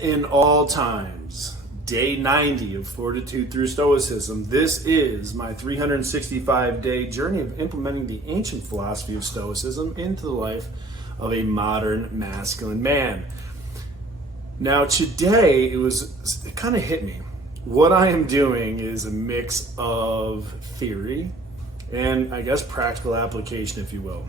in all times. Day 90 of Fortitude Through Stoicism. This is my 365-day journey of implementing the ancient philosophy of Stoicism into the life of a modern masculine man. Now today, it kind of hit me. What I am doing is a mix of theory and I guess practical application, if you will.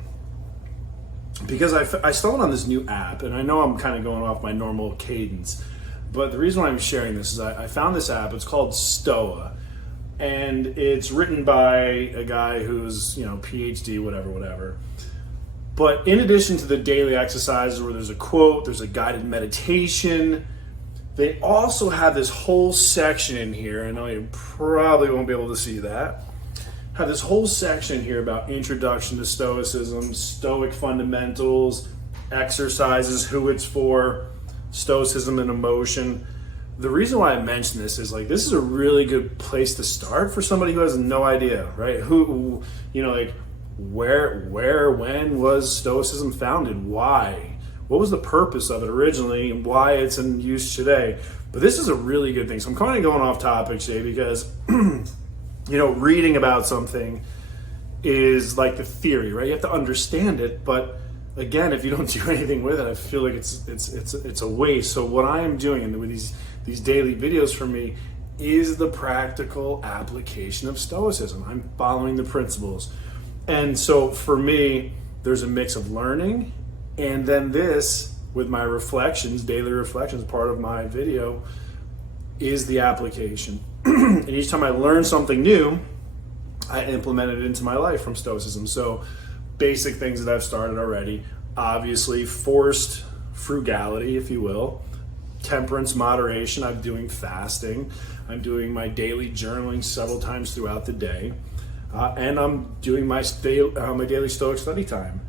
Because I stumbled on this new app, and I know I'm kind of going off my normal cadence, but the reason why I'm sharing this is I found this app. It's called Stoa, and it's written by a guy who's, PhD, whatever. But in addition to the daily exercises where there's a quote, there's a guided meditation, they also have this whole section in here. I know you probably won't be able to see that. Have this whole section here about introduction to Stoicism, Stoic fundamentals, exercises, who it's for, Stoicism and emotion. The reason why I mention this is this is a really good place to start for somebody who has no idea, right? Where, when was Stoicism founded? Why? What was the purpose of it originally and why it's in use today? But this is a really good thing. So I'm kind of going off topic today because reading about something is like the theory, right? You have to understand it, but again, if you don't do anything with it, I feel like it's a waste. So what I am doing with these daily videos for me is the practical application of Stoicism. I'm following the principles. And so for me, there's a mix of learning and then this with my reflections, daily reflections, part of my video is the application. And each time I learn something new, I implement it into my life from Stoicism. So basic things that I've started already, obviously forced frugality, if you will, temperance, moderation. I'm doing fasting. I'm doing my daily journaling several times throughout the day. And I'm doing my daily Stoic study time.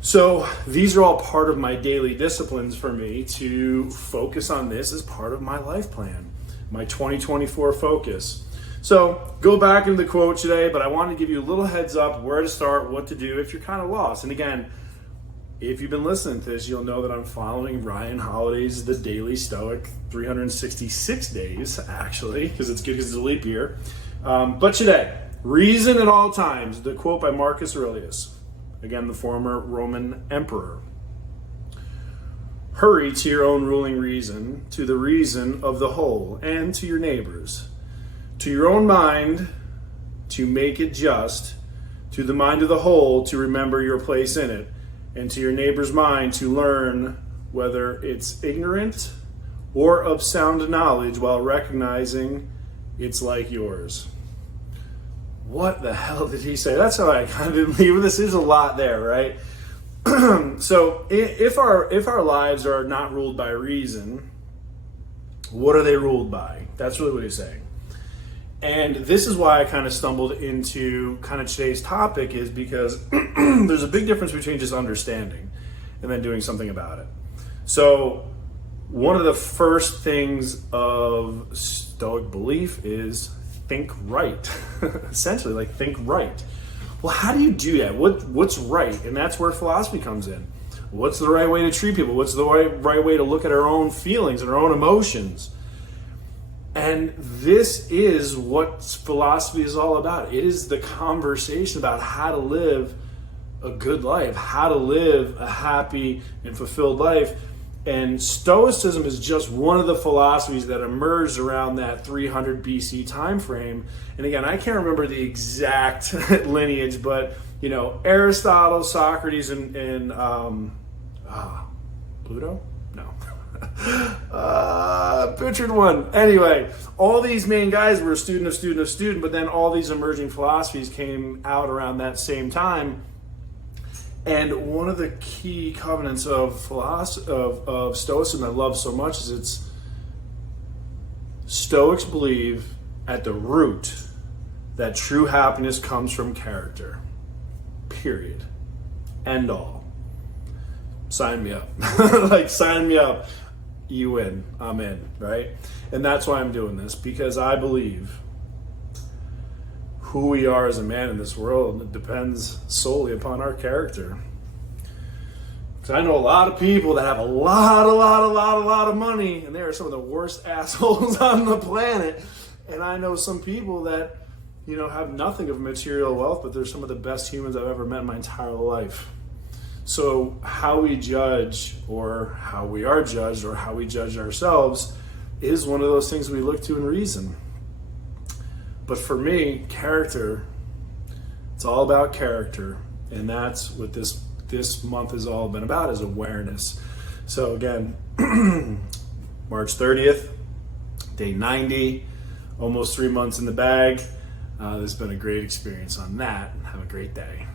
So these are all part of my daily disciplines for me to focus on this as part of my life plan, my 2024 focus. So go back into the quote today, but I want to give you a little heads up where to start, what to do if you're kind of lost. And again, if you've been listening to this, you'll know that I'm following Ryan Holiday's The Daily Stoic, 366 days actually, because it's good because it's a leap year. But today, reason at all times, the quote by Marcus Aurelius, again, the former Roman emperor. Hurry to your own ruling reason, to the reason of the whole, and to your neighbors. To your own mind, to make it just, to the mind of the whole, to remember your place in it, and to your neighbor's mind, to learn whether it's ignorant or of sound knowledge while recognizing it's like yours. What the hell did he say? That's how I kind of didn't leave. This is a lot there, right? So if our lives are not ruled by reason, what are they ruled by? That's really what he's saying. And this is why I kind of stumbled into kind of today's topic, is because there's a big difference between just understanding and then doing something about it. So one of the first things of Stoic belief is think right. Essentially, think right. Well, how do you do that? What's right? And that's where philosophy comes in. What's the right way to treat people? What's the right way to look at our own feelings and our own emotions? And this is what philosophy is all about. It is the conversation about how to live a good life, how to live a happy and fulfilled life. And Stoicism is just one of the philosophies that emerged around that 300 BC time frame. And again, I can't remember the exact lineage, but Aristotle, Socrates, and Pluto? No. Butchered one. Anyway, all these main guys were a student, but then all these emerging philosophies came out around that same time. And one of the key covenants of Stoicism I love so much is it's Stoics believe at the root that true happiness comes from character. Period. End all. Sign me up. Sign me up. You win. I'm in, right? And that's why I'm doing this, because I believe who we are as a man in this world depends solely upon our character. Because I know a lot of people that have a lot of money, and they are some of the worst assholes on the planet. And I know some people that, have nothing of material wealth, but they're some of the best humans I've ever met in my entire life. So how we judge, or how we are judged, or how we judge ourselves is one of those things we look to and reason. But for me, character, it's all about character. And that's what this month has all been about, is awareness. So again, March 30th, day 90, almost 3 months in the bag. This has been a great experience on that. Have a great day.